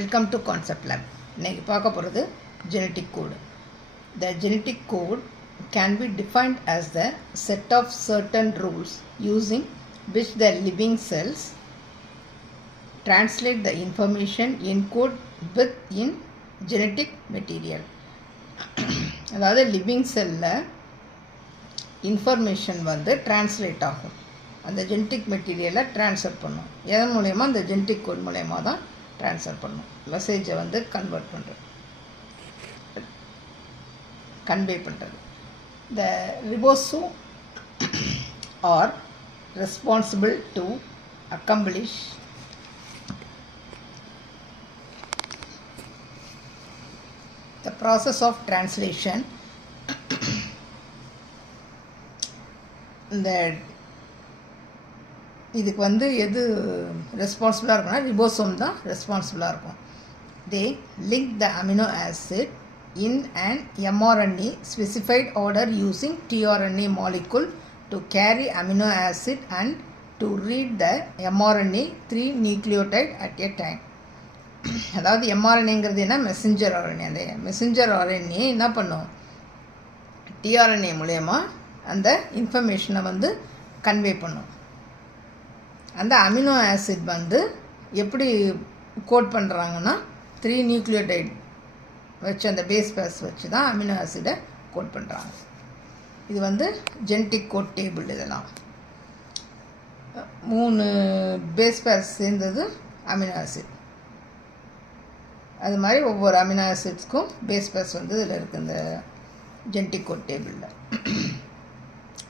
Welcome to Concept Lab. இன்னைக்கு பார்க்க போகிறது genetic code. The genetic code can be defined as the set of certain rules using which the living cells translate the information encoded within genetic material. அதாவது living செல்லில் information translate ஆகும், அந்த genetic மெட்டீரியலை transfer பண்ணும். எதன் மூலயமா? அந்த genetic code மூலயமா தான் ட்ரான்ஸ்ஃபர் பண்ணும். மெசேஜை கன்வெர்ட் பண்ணுறது, கன்வே பண்ணுறது. The ribosome are responsible to accomplish the process of translation. இந்த இதுக்கு எது ரெஸ்பான்சிபிளாக இருக்குன்னா ரிபோசோம் தான் ரெஸ்பான்சிபிளாக இருக்கும். They link the amino acid in and mRNA specified order using tRNA molecule to carry amino acid and to read the mRNA 3 nucleotide at a time. அதாவது mRNAங்கிறது என்ன? Messenger RNA. அந்த மெசஞ்சர் ஆர்என்ஏ என்ன பண்ணும்? TRNA மூலயமா அந்த இன்ஃபர்மேஷனை convey பண்ணும். அந்த அமினோ ஆசிட் எப்படி கோட் பண்ணுறாங்கன்னா 3 நியூக்ளியோடைட் வச்சு, அந்த பேஸ் பேஸ் வச்சு தான் அமினோ ஆசிடை கோட் பண்ணுறாங்க. இது ஜெனட்டிக் கோட் டேபிள். இதெல்லாம் 3 பேஸ் பேஸ் சேர்ந்தது அமினோ ஆசிட். அது மாதிரி ஒவ்வொரு அமினோ ஆசிட்ஸ்க்கும் பேஸ் பேஸ் இதில் இருக்குது, இந்த ஜெனட்டிக் கோட் டேபிளில்.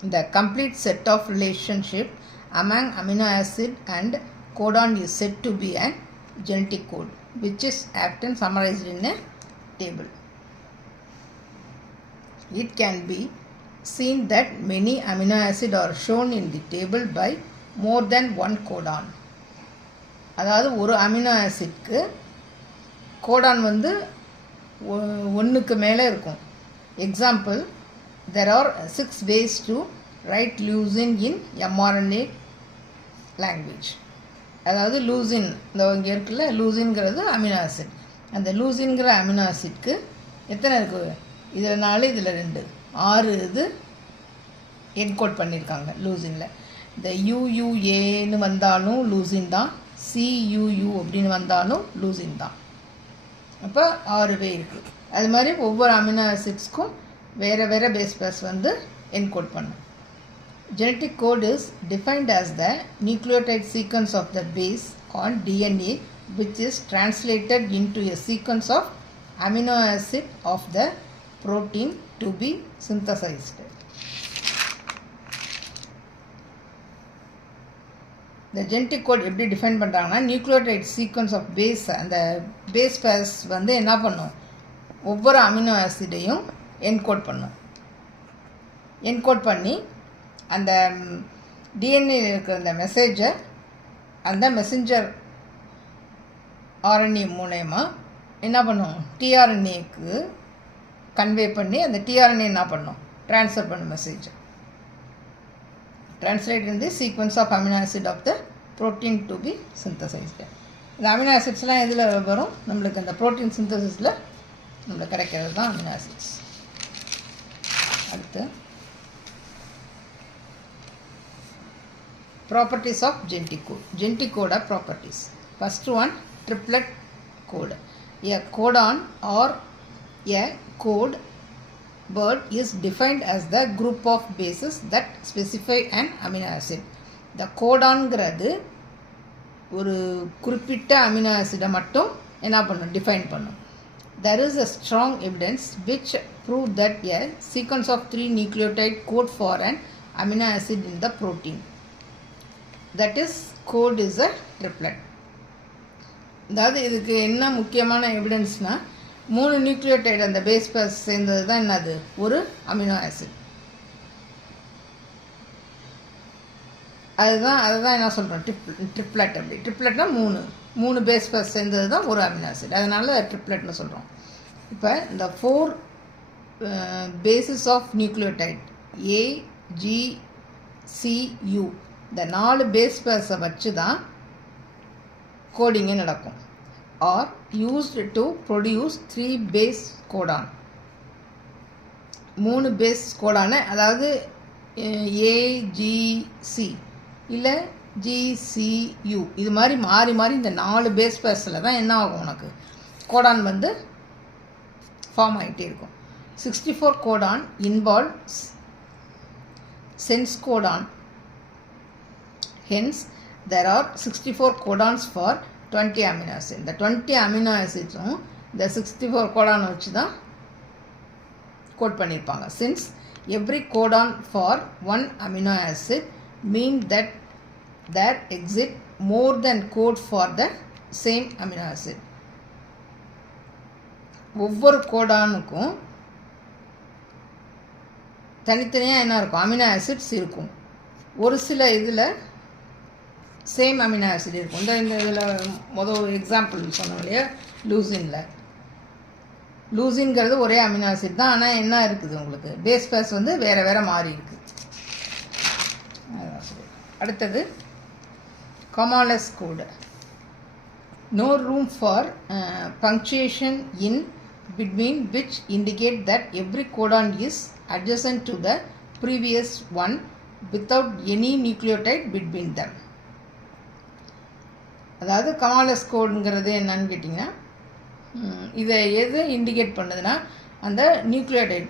இந்த complete set of relationship among amino acid and codon is said to be an genetic code, which is often summarized in a table. It can be seen that many amino acids are shown in the table by more than one codon. அதாவது ஒரு amino ஆசிட்க்கு Godan ஒன்றுக்கு மேலே இருக்கும். Example, there are 6 ways to write leucine in mRNA language. அதாவது leucine, இந்த இங்கே இருக்குல்ல, லூசின்ங்கிறது amino acid. அந்த லூசின்கிற அமினோ ஆசிட்க்கு எத்தனை இருக்குது? இதில் 4, இதில் 2, 6 இது என்கோட் பண்ணியிருக்காங்க லூசினில். இந்த யூயூஏன்னு வந்தாலும் லூசின் தான், சியூயூ அப்படின்னு வந்தாலும் லூசின் தான். அப்போ 6 வே இருக்குது. அது மாதிரி ஒவ்வொரு அமினோ ஆசிட்ஸ்க்கும் வேறு வேறு பேஸ் பேஸ் என்கோட் பண்ணும். Genetic code is defined as the nucleotide sequence of the base on DNA which is translated into a sequence of amino acid of the protein to be synthesized. The genetic code எப்படி define பண்ணுறாங்கன்னா, nucleotide sequence of base, அந்த base base என்ன பண்ணும்? ஒவ்வொரு amino ஆசிடையும் encode பண்ணும். Encode பண்ணி அந்த DNA இருக்கிற அந்த மெசேஜை அந்த மெசஞ்சர் ஆர்என்ஏ மூலயமா என்ன பண்ணும்? டிஆர்என்ஏக்கு கன்வே பண்ணி அந்த டிஆர்என்ஏ என்ன பண்ணும்? ட்ரான்ஸ்ஃபர் பண்ணும் மெசேஜை. Translate in the sequence of amino acid of the protein to be synthesized. இந்த அமினோ ஆசிட்ஸ்லாம் எதில் வரும்? நம்மளுக்கு அந்த ப்ரோட்டீன் சிந்தசிஸில் நம்மளுக்கு கிடைக்கிறது தான் அமினோ ஆசிட்ஸ். அடுத்து properties of genetic code. Genetic கோட properties. First one, triplet code. A codon or a code word is defined as the group of bases that specify an amino acid. The codonங்கிறது ஒரு குறிப்பிட்ட amino ஆசிடை மட்டும் என்ன பண்ணும்? Define பண்ணும். There is a strong evidence which proved that a sequence of 3 nucleotide code for an amino acid in the protein. That is, code is a triplet. அதாவது இதுக்கு என்ன முக்கியமான எவிடன்ஸ்னால், 3 நியூக்ளியோடைடு அந்த பேஸ் பேஸ் சேர்ந்தது தான் என்னது? ஒரு அமினோ ஆசிட். அதுதான் என்ன சொல்கிறோம்? ட்ரிப்ளெட். அப்படி ட்ரிப்ளெட்னா 3 பேஸ் பேஸ் சேர்ந்தது தான் ஒரு அமினோ ஆசிட். அதனால ட்ரிப்ளெட்னு சொல்கிறோம். இப்போ இந்த 4 bases of nucleotide A, G, C, U, இந்த 4 பேஸ் பேஸை வச்சு தான் கோடிங்கே நடக்கும். are used to produce 3 base codon. 3 base கோடான, அதாவது AGC இல்லை GCU, இது மாதிரி மாறி மாறி இந்த 4 பேஸ் பேஸில் தான் என்ன ஆகும், உனக்கு கோடான் வந்து ஃபார்ம் ஆகிட்டே இருக்கும். 64 Godan involves sense Godan. Hence, there are 64 codons for 20 amino acids. இந்த 20 amino acidsம் இந்த 64 codon வச்சு தான் கோட் பண்ணியிருப்பாங்க. Since every codon for one amino acid mean that there exist more than code for the same amino acid. ஒவ்வொரு கோடானுக்கும் தனித்தனியாக என்ன இருக்கும், amino acids இருக்கும். ஒரு சில இதில் சேம் அமினோ ஆசிட் இருக்கும். இந்த இதில் மொதல் எக்ஸாம்பிள் சொன்னோம் இல்லையா, லூசினில். லூசின்கிறது ஒரே அமினோ ஆசிட் தான், ஆனால் என்ன இருக்குது உங்களுக்கு, பேஸ் பேஸ் வந்து வேறு வேறு மாறி இருக்குது. அடுத்தது கமாலஸ் கோடு. No room for punctuation in between, which indicate that every codon is adjacent to the previous one without any nucleotide between them. அதாவது கமாலஸ் கோடுங்கிறது என்னன்னு கேட்டிங்கன்னா, இதை எது இண்டிகேட் பண்ணுதுன்னா, அந்த நியூக்ளியோடைட்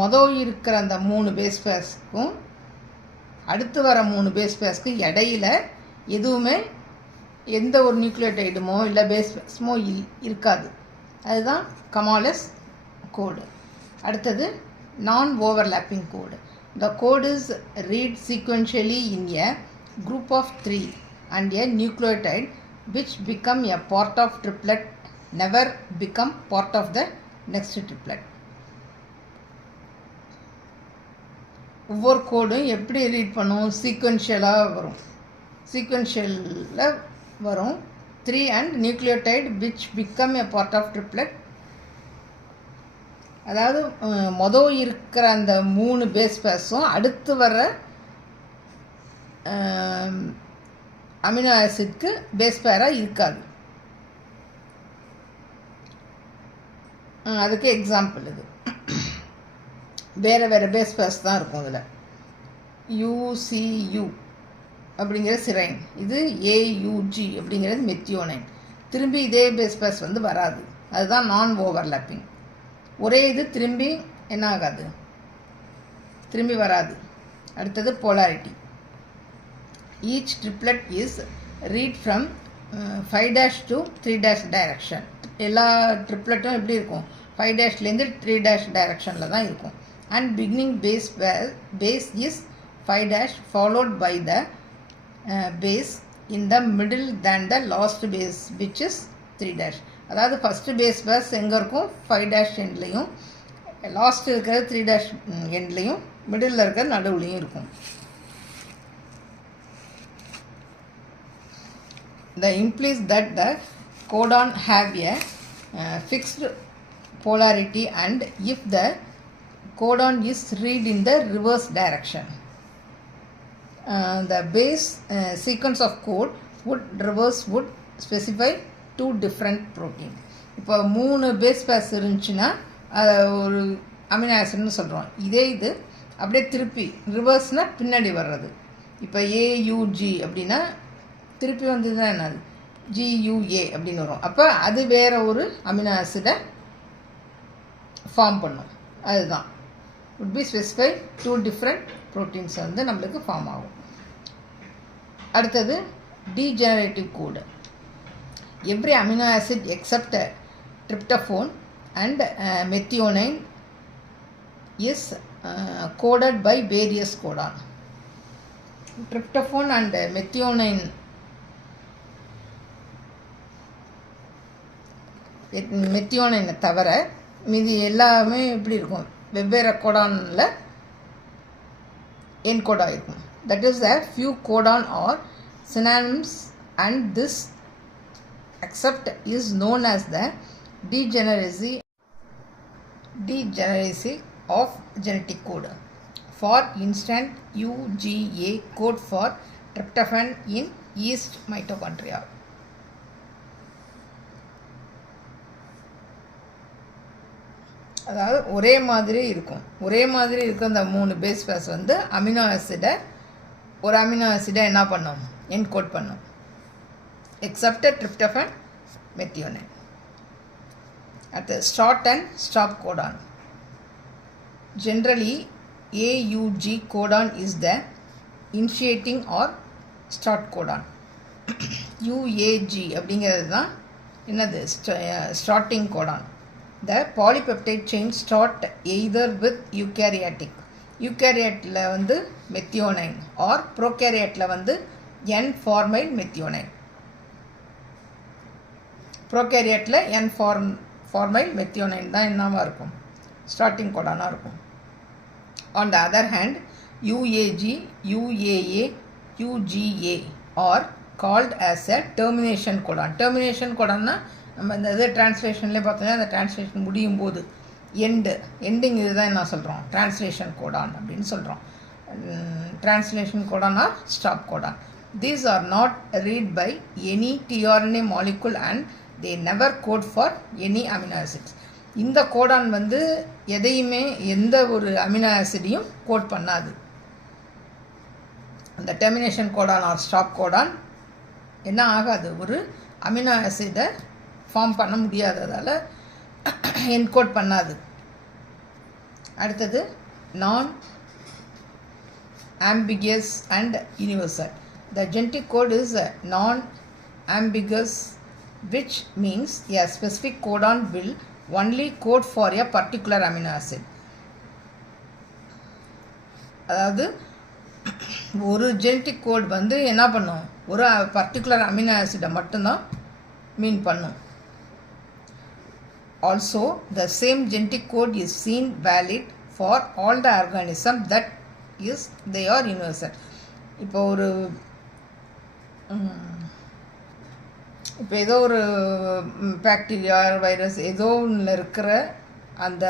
மொதல் இருக்கிற அந்த 3 பேஸ் பேஸ்க்கும் அடுத்து வர 3 பேஸ் பேஸ்க்கு இடையில எதுவுமே எந்த ஒரு நியூக்ளியோடைடுமோ இல்லை பேஸ் பேஸ்மோ இருக்காது. அதுதான் கமாலஸ் கோடு. அடுத்தது நான் overlapping code. The code is read sequentially in a group of 3 and a nucleotide which become a part of triplet never become part of the next triplet. ஒவ்வொரு கோடும் எப்படி ரீட் பண்ணும், சீக்வென்ஷியலாக வரும். சீக்வென்ஷியலில் வரும். 3 and nucleotide which become a part of triplet. அதாவது மொதல் இருக்கிற அந்த 3 பேஸ் பேஸும் அடுத்து வர அமினோ ஆசிட்க்கு பேஸ் பேராக இருக்காது. அதுக்கு எக்ஸாம்பிள் இது. வேறு வேறு பேஸ் பேஸ் தான் இருக்கும். இதில் UCU அப்படிங்கிற சிரைன், இது AUG அப்படிங்கிறது மெத்தியோனைன். திரும்பி இதே பேஸ் பேஸ் வந்து வராது. அதுதான் நான் ஓவர்லாப்பிங். ஒரே இது திரும்பி என்ன ஆகாது, திரும்பி வராது. அடுத்தது polarity. Each triplet is read from 5' to 3' direction. எல்லா ட்ரிப்ளெட்டும் எப்படி இருக்கும், 5' 3' டைரக்ஷனில் தான் இருக்கும். And beginning base is 5' followed by the base in the middle than the last base which is 3'. அதாவது ஃபஸ்ட்டு பேஸ் பேஸ் எங்கே இருக்கும், 5' எண்ட்லேயும், லாஸ்ட் இருக்கிறது 3' எண்ட்லேயும், மிடில் இருக்கிற நடுவுலையும் இருக்கும். The implies that the codon have a fixed polarity and if the codon is read in the reverse direction, the base sequence of code would reverse would specify 2 different protein. இப்போ 3 base base இருந்துச்சுன்னா ஒரு amino ஆசிட்னு சொல்கிறோம். இதே இது அப்படியே திருப்பி ரிவர்ஸ்னால் பின்னாடி வர்றது. இப்போ AUG அப்படின்னா திருப்பி வந்ததுன்னா என்னது, GUA அப்படின்னு வரும். அப்போ அது வேறு ஒரு அமினோ ஆசிடை ஃபார்ம் பண்ணும். அதுதான் would be specify 2 different proteins வந்து நம்மளுக்கு ஃபார்ம் ஆகும். அடுத்தது degenerative code. Every amino acid except tryptophan and methionine is coded by various codon. Tryptophan and methionine மெத்தியோனைனை தவிர மீதி எல்லாமே எப்படி இருக்கும், வெவ்வேறு கோடானில் என்கோட் ஆகிருக்கும். That is a few codon or synonyms and this except is known as the degeneracy of genetic code. For instance, UGA code for tryptophan in yeast mitochondria. அதாவது ஒரே மாதிரி இருக்க அந்த 3 பேஸ் பேர்ஸ் வந்து அமினோ ஆசிடை ஒரு amino ஆசிடை என்ன பண்ணும் encode பண்ணும் எக்ஸப்ட் tryptophan methionine. அடுத்து start and stop codon. Generally AUG codon is the initiating or start codon. UAG அப்படிங்கிறது தான் என்னது starting codon. The polypeptide chain start either with eukaryotic வந்து methionine or prokaryoteல வந்து N-formyl methionine. prokaryoteல N-formyl methionine தான் என்னவா இருக்கும் starting codon இருக்கும். On the other hand, UAG, UAA, UGA are called as a termination codon. termination codon னா நம்ம இந்த இது டிரான்ஸ்லேஷன்லேயே பார்த்தோம்னா அந்த டிரான்ஸ்லேஷன் முடியும் போது எண்டிங் இதுதான் என்ன சொல்கிறோம் டிரான்ஸ்லேஷன் கோடான் அப்படின்னு சொல்கிறோம். Translation codon or stop codon. These are not read by any tRNA molecule and they never code for any amino acids. இந்த கோடான் வந்து எதையுமே எந்த ஒரு அமினோ ஆசிடையும் கோட் பண்ணாது. அந்த termination codon or stop codon என்ன ஆகாது ஒரு அமினோ ஆசிடை ஃபார்ம் பண்ண முடியாததால் என்கோட் பண்ணாது. அடுத்தது நான் ambiguous and universal. The genetic code is non-ambiguous, which means a specific codon will only code for a particular amino acid. அதாவது ஒரு ஜெனட்டிக் கோட் வந்து என்ன பண்ணும் ஒரு பர்டிகுலர் அமினோ ஆசிடை மட்டும்தான் மீன் பண்ணும். Also, the same genetic code is seen valid for all the organisms that is they are universal. இப்போ ஏதோ ஒரு பாக்டீரியா வைரஸ் ஏதோ ஒன்றில் இருக்கிற அந்த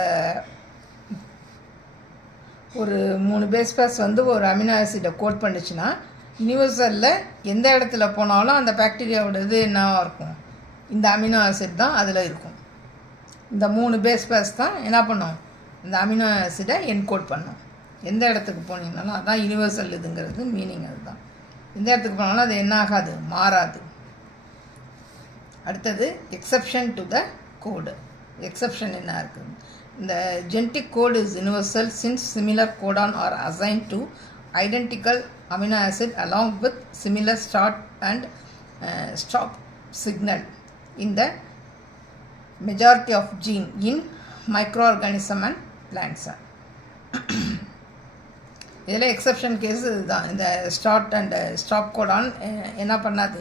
ஒரு 3 பேஸ் பேர்ஸ் வந்து ஒரு அமினோ ஆசிடை கோட் பண்ணிச்சுன்னா யூனிவர்சலில் எந்த இடத்துல போனாலும் அந்த பாக்டீரியாவோட இது என்னவாக இருக்கும் இந்த அமினோ ஆசிட் தான் அதில் இருக்கும். இந்த 3 பேஸ் பேர்ஸ் தான் என்ன பண்ணும் இந்த அமினோ ஆசிடை என்கோட் பண்ணும். எந்த இடத்துக்கு போனீங்கனாலும் அதான் யூனிவர்சல் இதுங்கிறது மீனிங் அதுதான். எந்த இடத்துக்கு போனாலும் அது என்ன ஆகாது மாறாது. அடுத்தது exception to the code. Exception என்ன இருக்குது இந்த genetic code is universal since similar codon are assigned to identical amino acid along with similar start and stop signal in the majority of gene in microorganism and plants. இதில் exception case இதுதான். இந்த start and stop codon என்ன பண்ணாது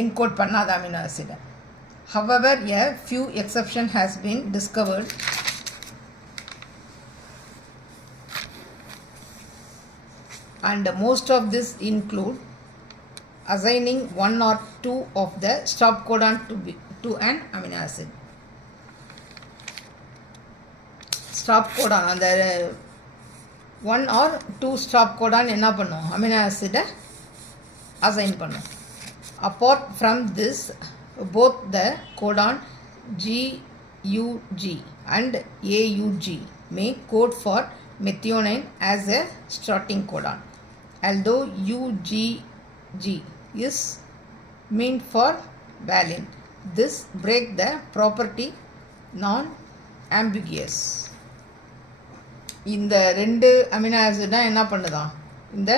encode பண்ணாத amino acid. However, a few exception has been discovered and most of this include assigning 1 or 2 of the stop codon to an amino acid. Stop codon அந்த 1 or 2 stop codon என்ன பண்ணும் amino ஆசிடை assign பண்ணும். Apart from this, both the codon GUG and AUG may code for methionine as a starting codon. Although UGG is meant for valine, this break the property non-ambiguous. இந்த 2 amino acid தான் என்ன பண்ணுதான் இந்த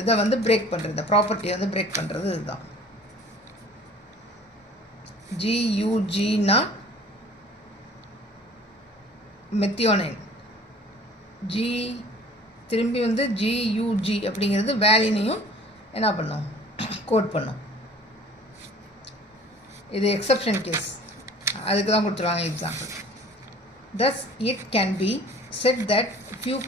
இதை வந்து break பண்ணுறது ப்ராப்பர்ட்டியை வந்து break பண்ணுறது இதுதான். GUGனா மெத்தியோனைன், திரும்பி வந்து GUG அப்படிங்கிறது வேலினையும் என்ன பண்ணும் கோட் பண்ணும். இது எக்ஸப்ஷன் கேஸ் அதுக்கு தான் கொடுத்துருவாங்க example. Thus it can be said that few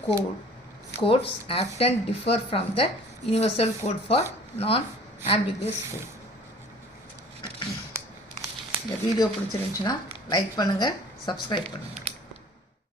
codes often differ from the universal code for non-ambiguous code. இந்த வீடியோ பிடிச்சிருந்துச்சுன்னா லைக் பண்ணுங்கள், சப்ஸ்கிரைப் பண்ணுங்கள்.